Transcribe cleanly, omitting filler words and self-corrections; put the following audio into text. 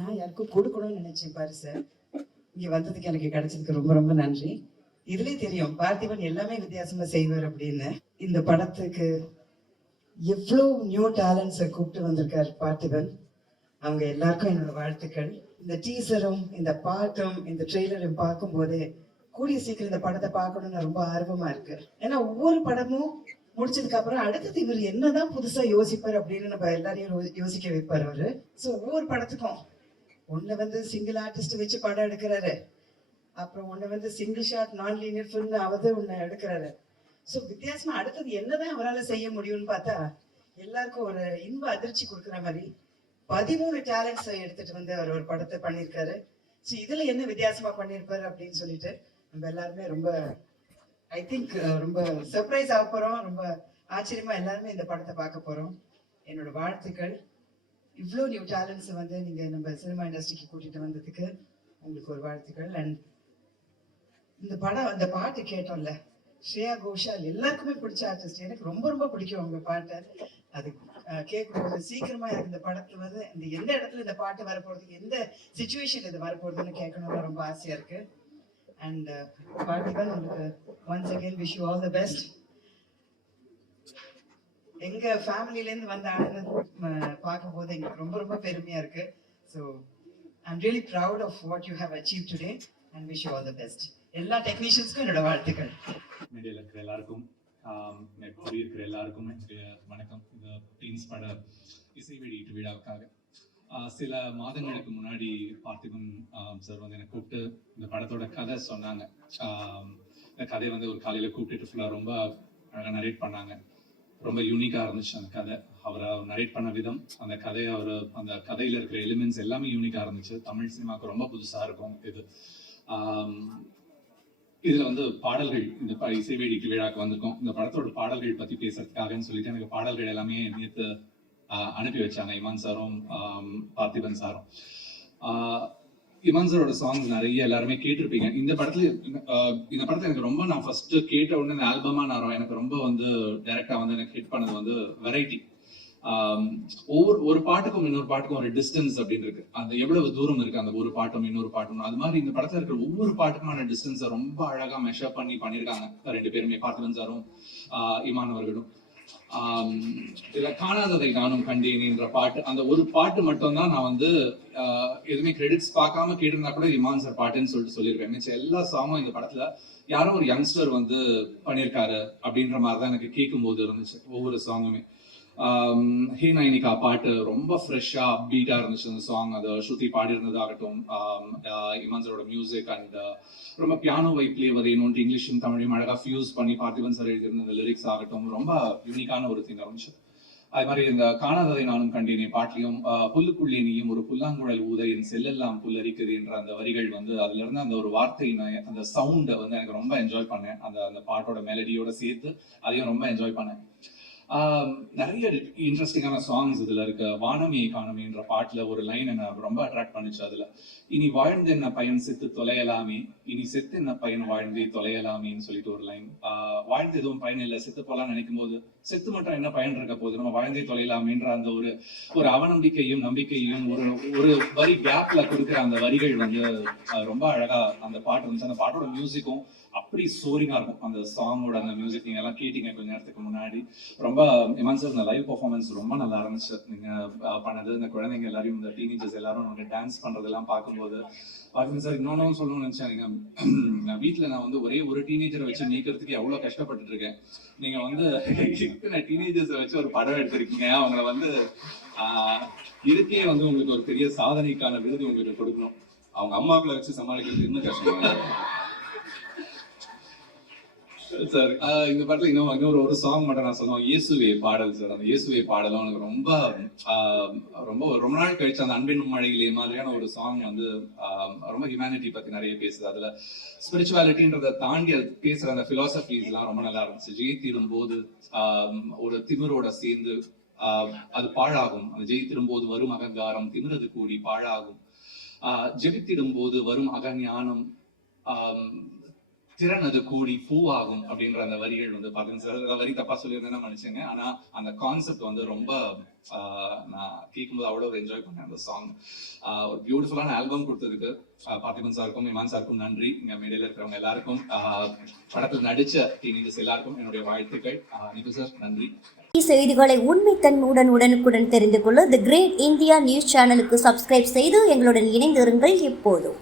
நான் யாருக்கும் கொடுக்கணும்னு நினைச்சேன் பரிசு. இங்க வந்ததுக்கு எனக்கு கிடைச்சதுக்கு ரொம்ப ரொம்ப நன்றி. இதுலயே தெரியும் பார்த்திபன் எல்லாமே வித்தியாசமா செய்வார் அப்படின்னு. இந்த படத்துக்கு எவ்வளவு நியூ டேலண்ட்ஸை கூப்பிட்டு வந்திருக்காரு பார்த்திபன். அவங்க எல்லாருக்கும் என்னோட வாழ்த்துக்கள். இந்த டீசரும் இந்த பாட்டும் இந்த ட்ரெய்லரும் பார்க்கும் போதே கூடிய சீக்கிரம் இந்த படத்தை பார்க்கணும்னு ரொம்ப ஆர்வமா இருக்கு. ஏன்னா ஒவ்வொரு படமும் முடிச்சதுக்கு அப்புறம் அடுத்தது இவர் என்னதான் புதுசா யோசிப்பார் அப்படின்னு நம்ம எல்லாரையும் யோசிக்க வைப்பார் அவரு. ஸோ ஒவ்வொரு படத்துக்கும் ஒண்ணு சிங்கிள் ஆர்டிஸ்ட் வச்சு படம் எடுக்கிறாரு, அப்புறம் ஒண்ணு சிங்கிள் ஷாட் நான் லீனியர் ஃபில்ம் அவரு ஒண்ணு எடுக்கிறாரு. ஸோ வித்தியாசமா அடுத்தது என்னதான் அவரால் செய்ய முடியும்னு பார்த்தா எல்லாருக்கும் ஒரு இன்ப அதிர்ச்சி கொடுக்குற மாதிரி 13 டேலண்ட்ஸ் எடுத்துட்டு வந்து அவர் ஒரு படத்தை பண்ணியிருக்காரு. ஸோ இதுல என்ன வித்தியாசமா பண்ணியிருப்பாரு அப்படின்னு சொல்லிட்டு நம்ம எல்லாருமே ரொம்ப ஐ திங்க் ரொம்ப சர்ப்ரைஸ் ஆக போறோம். ரொம்ப ஆச்சரியமா எல்லாருமே இந்த படத்தை பார்க்க போறோம். என்னோட வாழ்த்துக்கள். இவ்வளோ நியூ டேலண்ட்ஸ் நீங்க நம்ம சினிமா இண்டஸ்ட்ரிக்கு கூட்டிட்டு வந்ததுக்கு உங்களுக்கு ஒரு வாழ்த்துக்கள். அண்ட் இந்த படம் அந்த பாட்டு கேட்டோம்ல, ஸ்ரேயா கோஷால் எல்லாருக்குமே பிடிச்ச ஆர்டிஸ்ட். எனக்கு ரொம்ப ரொம்ப பிடிக்கும் அவங்க பாட்டை. அது கேட்கும்போது சீக்கிரமா எனக்கு இந்த படத்துல இந்த எந்த இடத்துல இந்த பாட்டு வரப்போறதுக்கு, எந்த சிச்சுவேஷன் இது வரப்போறதுன்னு கேட்கணும்னு ரொம்ப ஆசையா இருக்கு. அண்ட் பார்த்திபன், உங்களுக்கு once again wish you all the best. எங்க ஃபேமிலில இருந்து வந்த ஆளுங்க பார்க்கும்போது எங்களுக்கு ரொம்ப ரொம்ப பெருமையா இருக்கு. So I'm really proud of what you have achieve today and wish you all the best. எல்லா டெக்னீஷியன்ஸ்க்கும் என்னோட வாழ்த்துக்கள். மீடியாவில் இருக்கிற எல்லாருக்கும், இருக்கிற எல்லாருக்கும் என்னுடைய வணக்கம். இந்த டீன்ஸ் பட இசை வெளியீட்டு விழாவுக்காக சில மாதங்களுக்கு முன்னாடி பார்த்திபன் சார் எனக்கு கூப்பிட்டு இந்த படத்தோட கதை சொன்னாங்க. இந்த கதையை ஒரு காலையில் கூப்பிட்டுட்டு ஃபுல்லாக ரொம்ப அழகாக நரேட் பண்ணாங்க. ரொம்ப யூனிக்காக இருந்துச்சு அந்த கதை. அவரை நரேட் பண்ண விதம், அந்த கதையை அந்த கதையில் இருக்கிற எலிமெண்ட்ஸ் எல்லாமே யூனிக்காக இருந்துச்சு. தமிழ் சினிமாவுக்கு ரொம்ப புதுசாக இருக்கும் இது. இதுல பாடல்கள், இந்த இசை வெளியீட்டு விழாக்கு வந்திருக்கோம். இந்த படத்தோட பாடல்கள் பத்தி பேசுறதுக்காகன்னு சொல்லிட்டு எனக்கு பாடல்கள் எல்லாமே நேற்று அனுப்பி வச்சாங்க இமான் சாரும் பார்த்திபன் சாரும். இமான் சாரோட சாங்ஸ் நிறைய எல்லாருமே கேட்டிருப்பீங்க. இந்த படத்துல எனக்கு ரொம்ப, நான் ஃபர்ஸ்ட் கேட்ட உடனே இந்த ஆல்பமா நான் எனக்கு ரொம்ப டைரக்டா எனக்கு ஹிட் பண்ணது வெரைட்டி. ஒரு பாட்டுக்கும் இன்னொரு பாட்டுக்கும் ஒரு டிஸ்டன்ஸ் அப்படின்னு இருக்கு. அந்த எவ்வளவு தூரம் இருக்கு அந்த ஒரு பாட்டும் இன்னொரு பாட்டும், அது மாதிரி இந்த படத்துல இருக்கிற ஒவ்வொரு பாட்டுக்குமான டிஸ்டன்ஸை ரொம்ப அழகா மெஷர் பண்ணி பண்ணியிருக்காங்க ரெண்டு பேருமே, பார்த்திபன் சாரும் இமான் அவர்களும். இதுல காணாததை நானும் கண்டேன் பாட்டு, அந்த ஒரு பாட்டு மட்டும் தான் நான் எதுவுமே கிரெடிட்ஸ் பார்க்காம கேட்டிருந்தா கூட இமான் சார் பாட்டுன்னு சொல்லியிருக்கேன். மிச்சம் எல்லா சாங்கும் இந்த படத்துல யாரோ ஒரு யங்ஸ்டர் பண்ணியிருக்காரு அப்படின்ற மாதிரிதான் எனக்கு கேட்கும் போது இருந்துச்சு ஒவ்வொரு சாங்குமே. ஹே நைனிகா பாட்டு ரொம்ப ஃப்ரெஷ்ஷா அப்பீட்டா இருந்துச்சு அந்த சாங். அது ஸ்ருதி பாடி இருந்ததாகட்டும், இமான் சாரோட மியூசிக் அண்ட் ரொம்ப பியானோவை பிளே வரையணும்ட்டு இங்கிலீஷும் தமிழையும் அழகா ஃபியூஸ் பண்ணி பார்த்திபன் சார் எழுதியிருந்த அந்த லிரிக்ஸ் ஆகட்டும் ரொம்ப யூனிக்கான ஒரு திங் இருந்துச்சு. அது மாதிரி இந்த காணாததை நானும் கண்டேனே பாட்டிலையும் புல்லுக்குள்ளே நீயும் ஒரு புல்லாங்குழல் ஊத என் செல்லெல்லாம் புல்லரிக்குது என்ற அந்த வரிகள் அதுல இருந்து அந்த ஒரு வார்த்தை, அந்த சவுண்டை எனக்கு ரொம்ப என்ஜாய் பண்ணேன். அந்த பாட்டோட மெலடியோட சேர்த்து அதையும் ரொம்ப என்ஜாய் பண்ணேன். நிறைய இன்ட்ரெஸ்டிங்கான சாங்ஸ் இதுல இருக்கு. வானமே காணமேன்ற பாட்டுல ஒரு லைன் என்ன ரொம்ப அட்ராக்ட் பண்ணிச்சு. அதுல இனி வாழ்ந்து என்ன பயன் செத்து தொலையலாமே, இனி செத்து என்ன பயன் வாழ்ந்தே தொலையலாமேன்னு சொல்லிட்டு ஒரு லைன். வாழ்ந்து எதுவும் பயன் இல்லை, செத்து போலாம்னு நினைக்கும் போது செத்து மட்டும் என்ன பயன் இருக்க போகுது, நம்ம வாழ்ந்தே தொலையலாமேன்ற அந்த ஒரு அவநம்பிக்கையும் நம்பிக்கையும் ஒரு வரி கேப்ல கொடுக்குற அந்த வரிகள் ரொம்ப அழகா அந்த பாட்டு இருந்துச்சு. அந்த பாட்டோட மியூசிக்கும் அப்படி சோரிங்கா இருக்கும். அந்த சாங்கோட அந்த மியூசிக் நீங்க எல்லாம் கேட்டீங்க கொஞ்ச நேரத்துக்கு முன்னாடி. ரொம்ப இமான் சார் இந்த லைவ் பர்ஃபார்மன்ஸ் ரொம்ப நல்லா இருந்துச்சு நீங்க பண்ணது. இந்த குழந்தைங்க எல்லாரையும், இந்த டீனேஜர்ஸ் எல்லாரும் டான்ஸ் பண்றதெல்லாம் பார்க்கும்போது பார்த்திபன் சார் இன்னொன்னு சொல்லணும்னு நினைச்சாங்க. நான் வீட்டுல நான் ஒரே ஒரு டீனேஜரை வச்சு நீக்கிறதுக்கு எவ்வளவு கஷ்டப்பட்டு இருக்கேன். நீங்க டீனேஜர்ஸை வச்சு ஒரு படம் எடுத்திருக்கீங்க. அவங்கள இதுக்கே உங்களுக்கு ஒரு பெரிய சாதனைக்கான விருது உங்களுக்கு கொடுக்கணும். அவங்க அம்மாக்களை வச்சு சமாளிக்கிறது இன்னும் கஷ்டமா சார். இந்த படத்துல இன்னொரு ஒரு சாங் மட்டும் நான் சொல்லுவேன், இயேசுவே பாடல் சார். அந்த இயேசுவே பாடலும் எனக்கு ரொம்ப ரொம்ப நாள் கழிச்சு அந்த அன்பின் மழையிலே மாதிரியான ஒரு சாங் ரொம்ப ஹியூமனிட்டி பத்தி நிறைய பேசுது. அதுல ஸ்பிரிச்சுவாலிட்டின்றதை தாண்டி அது பேசுற அந்த பிலாசபிஸ் எல்லாம் ரொம்ப நல்லா இருந்துச்சு. ஜெயித்திடும் போது ஒரு திமிரோட சேர்ந்து அது பாழாகும், அந்த ஜெயித்திடும் போது வரும் அகங்காரம் திமிரது கூடி பாழாகும், ஜெபித்திடும் போது வரும் அகஞானம் திறன் அது கூடி பூவாகும் அப்படின்ற அந்த வரிகள் வந்து பார்த்திபன் சார் வரி தப்பா சொல்லியிருந்தேன்னா மன்னிச்சுங்க. ஆனா அந்த கான்செப்ட் வந்து ரொம்ப நான் கேட்கும்போது அவ்வளோ என்ஜாய் பண்ணேன் அந்த சாங். ஒரு பியூட்டிஃபுல்லான ஆல்பம் கொடுத்ததுக்கு பார்த்திபன் சாருக்கும் இமான் சாருக்கும் நன்றி. இங்க மேடையில் இருக்கிறவங்க எல்லாருக்கும் படத்தில் நடிச்ச டீனேஜர்ஸ் எல்லாருக்கும் என்னுடைய வாழ்த்துக்கள். நிகு சார் நன்றி. செய்திகளை உண்மைத்தன்மையுடன் உடனுக்குடன் தெரிந்து கொள்ள தி கிரேட் இந்தியா நியூஸ் சேனலுக்கு சப்ஸ்கிரைப் செய்து எங்களுடன் இணைந்திருங்கள் எப்போதும்.